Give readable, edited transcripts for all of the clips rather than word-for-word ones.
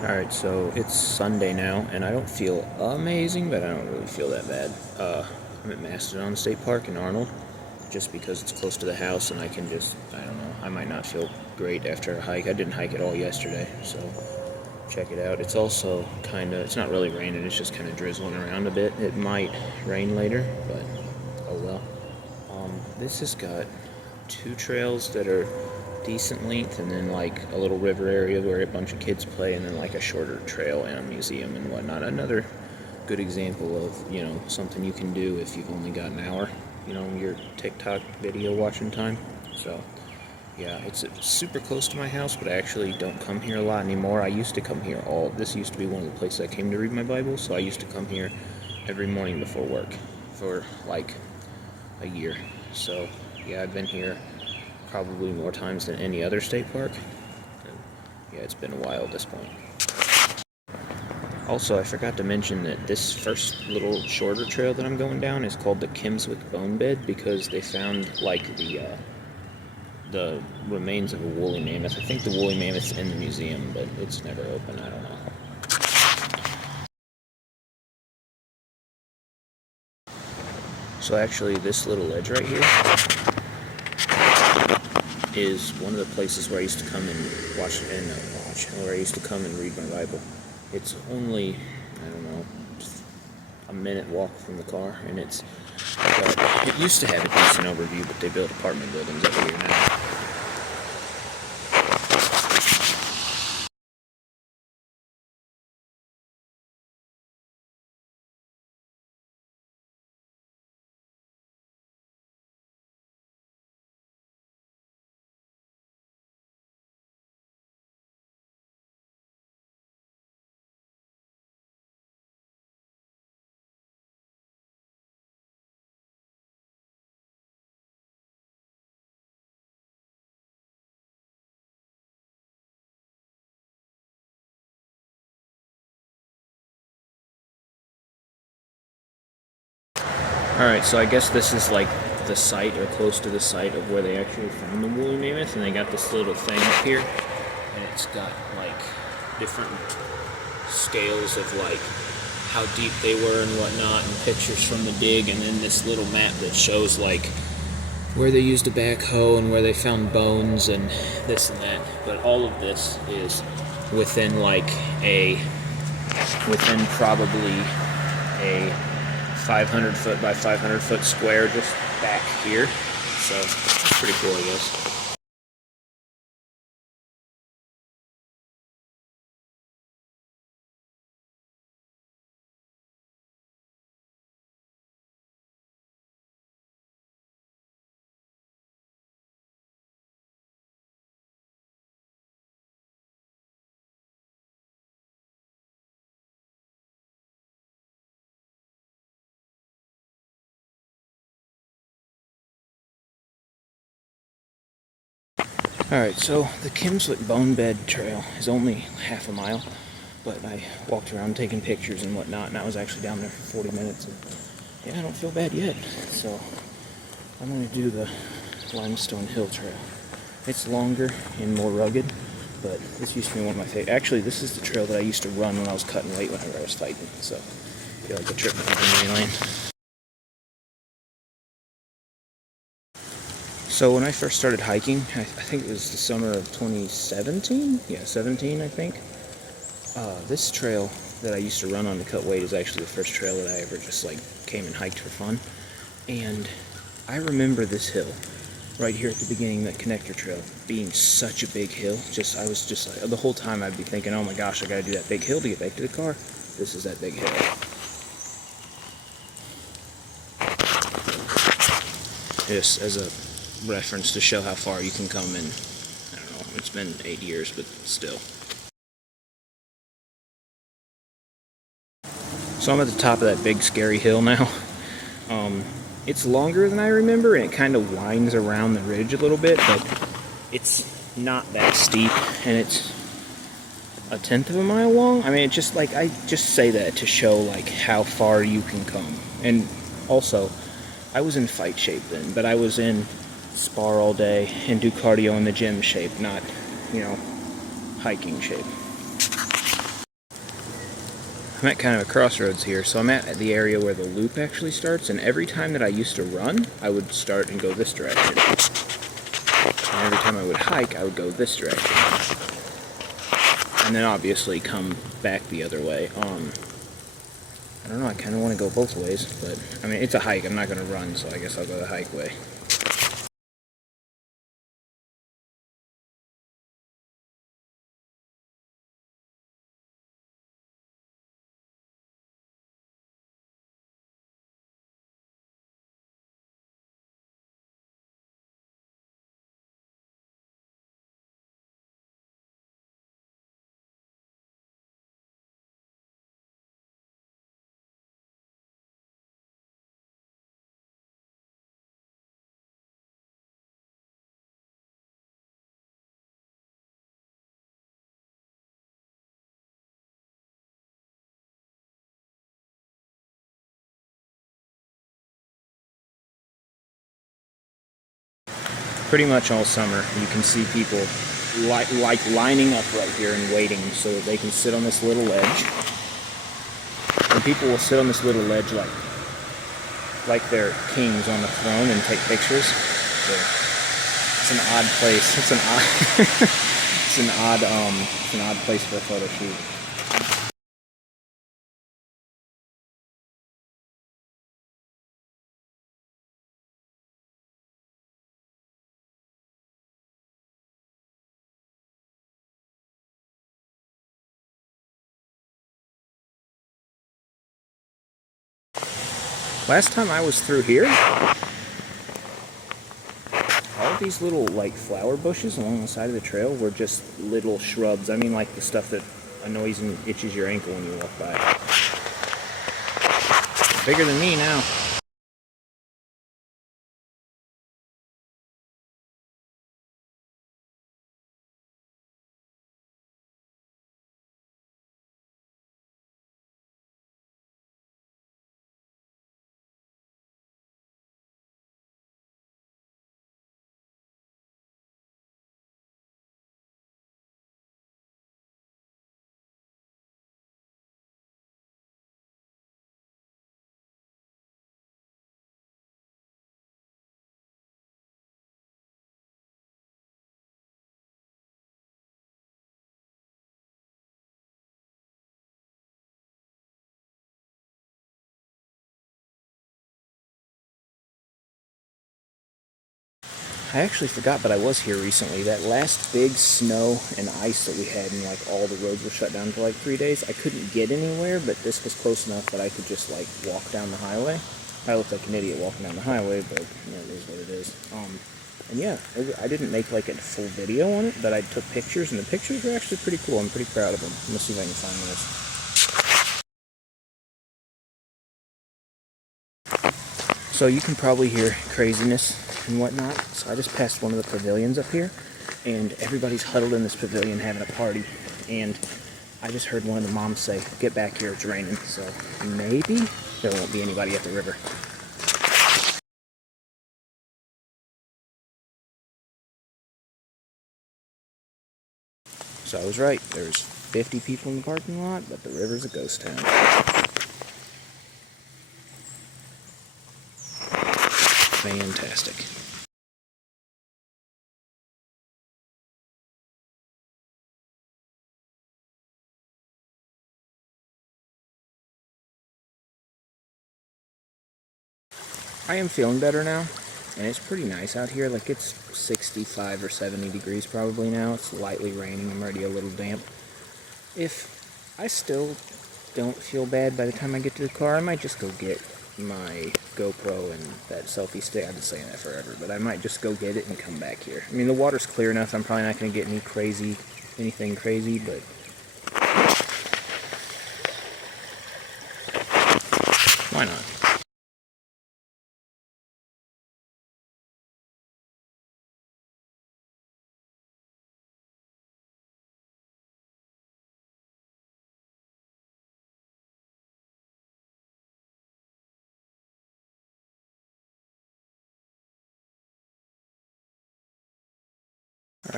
Alright, so it's Sunday now, and I don't feel amazing, but I don't really feel that bad. I'm at Mastodon State Park in Arnold, just because it's close to the house, and I can just, I don't know, I might not feel great after a hike. I didn't hike at all yesterday, so check it out. It's also it's not really raining, it's just kind of drizzling around a bit. It might rain later, but oh well. This has got two trails that are decent length, and then like a little river area where a bunch of kids play, and then like a shorter trail and a museum and whatnot. Another good example of, something you can do if you've only got an hour, your TikTok video watching time. So yeah, it's super close to my house, but I actually don't come here a lot anymore. I used to come here this used to be one of the places I came to read my Bible, so I used to come here every morning before work for like a year. So yeah, I've been here probably more times than any other state park. And yeah, it's been a while at this point. Also, I forgot to mention that this first little shorter trail that I'm going down is called the Kimswick Bone Bed, because they found like the remains of a woolly mammoth. I think the woolly mammoth's in the museum, but it's never open. I don't know. So actually, this little ledge right here is one of the places where I used to come and where I used to come and read my Bible. It's only, I don't know, a minute walk from the car, and it used to have a decent overview, but they built apartment buildings over here now. Alright, so I guess this is like the site, or close to the site, of where they actually found the woolly mammoth, and they got this little thing up here, and it's got like different scales of like how deep they were and whatnot, and pictures from the dig, and then this little map that shows like where they used a backhoe and where they found bones and this and that. But all of this is within probably a 500 foot by 500 foot square just back here. So it's pretty cool, I guess. Alright, so the Kimswick Bone Bed Trail is only half a mile, but I walked around taking pictures and whatnot, and I was actually down there for 40 minutes, and yeah, I don't feel bad yet. So I'm going to do the Limestone Hill Trail. It's longer and more rugged, but this used to be one of my favorite. Actually, this is the trail that I used to run when I was cutting weight whenever I was fighting, so I feel like a trip down memory lane. So when I first started hiking, I think it was the summer of 2017? Yeah, 17, I think. This trail that I used to run on to cut weight is actually the first trail that I ever just like came and hiked for fun. And I remember this hill right here at the beginning, that connector trail, being such a big hill. I was just like, the whole time I'd be thinking, oh my gosh, I gotta do that big hill to get back to the car. This is that big hill. Just as a reference to show how far you can come in, I don't know, it's been 8 years, but still. So I'm at the top of that big scary hill now. It's longer than I remember, and it kind of winds around the ridge a little bit, but it's not that steep, and it's a tenth of a mile long. I mean, it's just like, I just say that to show like how far you can come. And also, I was in fight shape then, but I was in spar all day and do cardio in the gym shape, not, hiking shape. I'm at kind of a crossroads here, so I'm at the area where the loop actually starts, and every time that I used to run, I would start and go this direction. And every time I would hike, I would go this direction. And then obviously come back the other way. I don't know, I kind of want to go both ways, but, I mean, it's a hike, I'm not going to run, so I guess I'll go the hike way. Pretty much all summer, you can see people like lining up right here and waiting so that they can sit on this little ledge. And people will sit on this little ledge like they're kings on the throne and take pictures. So it's an odd place. It's an odd place for a photo shoot. Last time I was through here, all these little like flower bushes along the side of the trail were just little shrubs. I mean, like the stuff that annoys and itches your ankle when you walk by. Bigger than me now. I actually forgot, but I was here recently. That last big snow and ice that we had, and like all the roads were shut down for like 3 days, I couldn't get anywhere, but this was close enough that I could just like walk down the highway. I looked like an idiot walking down the highway, but you know, it is what it is. And yeah, I didn't make like a full video on it, but I took pictures, and the pictures were actually pretty cool. I'm pretty proud of them. I'm gonna see if I can find this. So you can probably hear craziness and whatnot. So I just passed one of the pavilions up here, and everybody's huddled in this pavilion having a party. And I just heard one of the moms say, "Get back here, it's raining." So maybe there won't be anybody at the river. So I was right. There's 50 people in the parking lot, but the river's a ghost town. Fantastic. I am feeling better now, and it's pretty nice out here. Like, it's 65 or 70 degrees probably now. It's lightly raining. I'm already a little damp. If I still don't feel bad by the time I get to the car, I might just go get my GoPro and that selfie stick. I've been saying that forever, but I might just go get it and come back here. I mean, the water's clear enough. I'm probably not going to get anything crazy, but why not?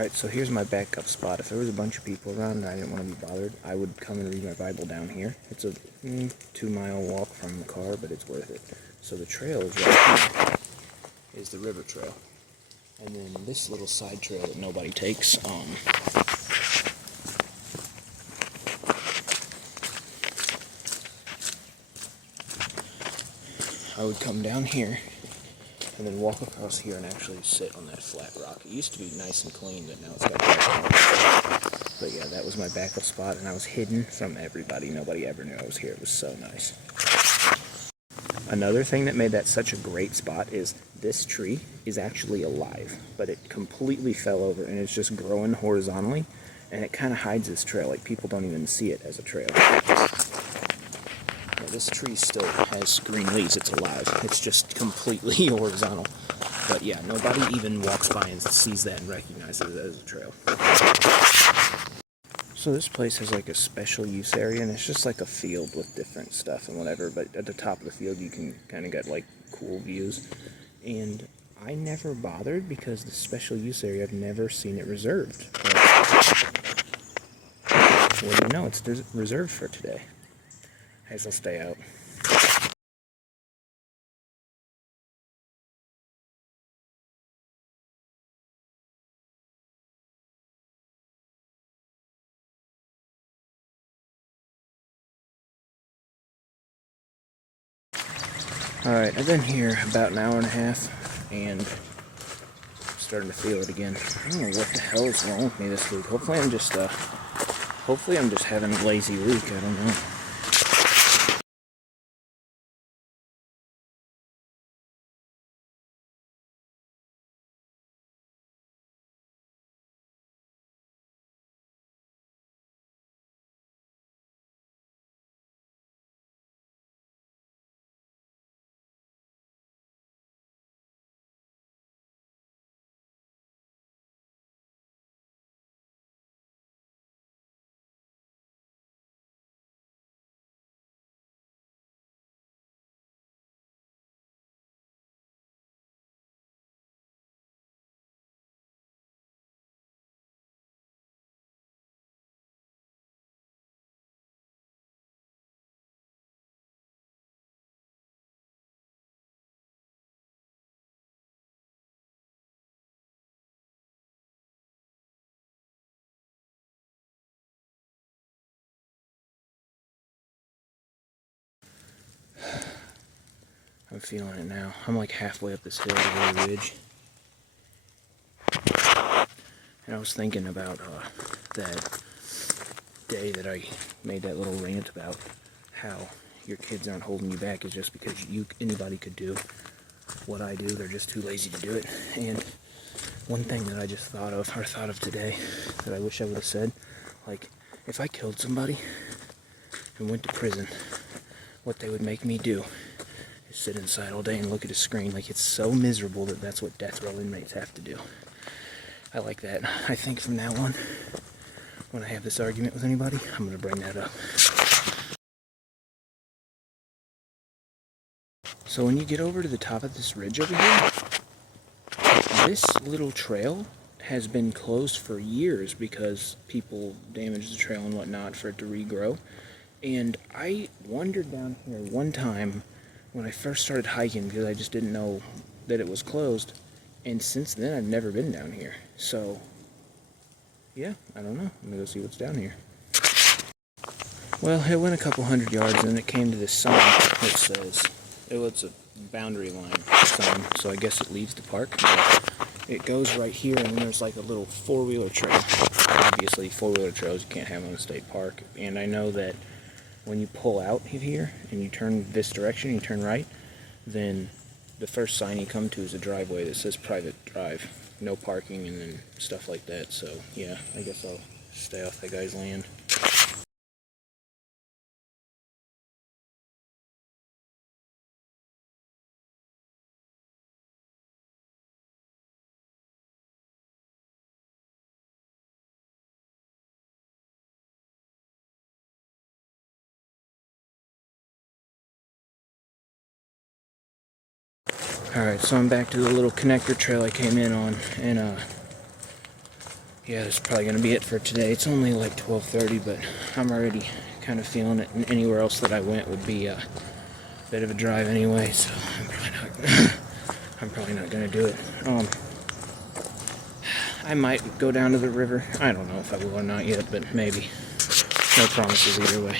Alright, so here's my backup spot. If there was a bunch of people around and I didn't want to be bothered, I would come and read my Bible down here. It's a 2-mile walk from the car, but it's worth it. So the trail is right here, is the river trail. And then this little side trail that nobody takes, I would come down here and then walk across here and actually sit on that flat rock. It used to be nice and clean, but now it's got black. But yeah, that was my backup spot, and I was hidden from everybody. Nobody ever knew I was here. It was so nice. Another thing that made that such a great spot is this tree is actually alive, but it completely fell over and it's just growing horizontally, and it kind of hides this trail. Like, people don't even see it as a trail. This tree still has green leaves. It's alive. It's just completely horizontal. But yeah, nobody even walks by and sees that and recognizes it as a trail. So this place has like a special use area, and it's just like a field with different stuff and whatever, but at the top of the field you can kind of get like cool views. And I never bothered because the special use area, I've never seen it reserved. But, well, you know, it's reserved for today. I guess I'll stay out. Alright, I've been here about an hour and a half, and I'm starting to feel it again. I don't know what the hell is wrong with me this week. Hopefully I'm just having a lazy week. I don't know. I'm feeling it now. I'm like halfway up this hill to the ridge. And I was thinking about that day that I made that little rant about how your kids aren't holding you back is just because anybody could do what I do. They're just too lazy to do it. And one thing that I just thought of today that I wish I would have said, like, if I killed somebody and went to prison, what they would make me do is sit inside all day and look at a screen. Like, it's so miserable that that's what death row inmates have to do. I like that. I think from now on, when I have this argument with anybody, I'm going to bring that up. So when you get over to the top of this ridge over here, this little trail has been closed for years because people damaged the trail and whatnot for it to regrow. And I wandered down here one time when I first started hiking because I just didn't know that it was closed. And since then, I've never been down here. So, yeah, I don't know. I'm going to go see what's down here. Well, it went a couple 100 yards, and then it came to this sign that says, it's a boundary line sign, so I guess it leaves the park. But it goes right here, and then there's like a little four-wheeler trail. Obviously, four-wheeler trails you can't have on a state park. And I know that when you pull out of here, and you turn this direction, you turn right, then the first sign you come to is a driveway that says private drive, no parking, and then stuff like that. So yeah, I guess I'll stay off that guy's land. Alright, so I'm back to the little connector trail I came in on, and yeah, that's probably going to be it for today. It's only like 12:30, but I'm already kind of feeling it, and anywhere else that I went would be a bit of a drive anyway, so I'm probably not going to do it. I might go down to the river. I don't know if I will or not yet, but maybe. No promises either way.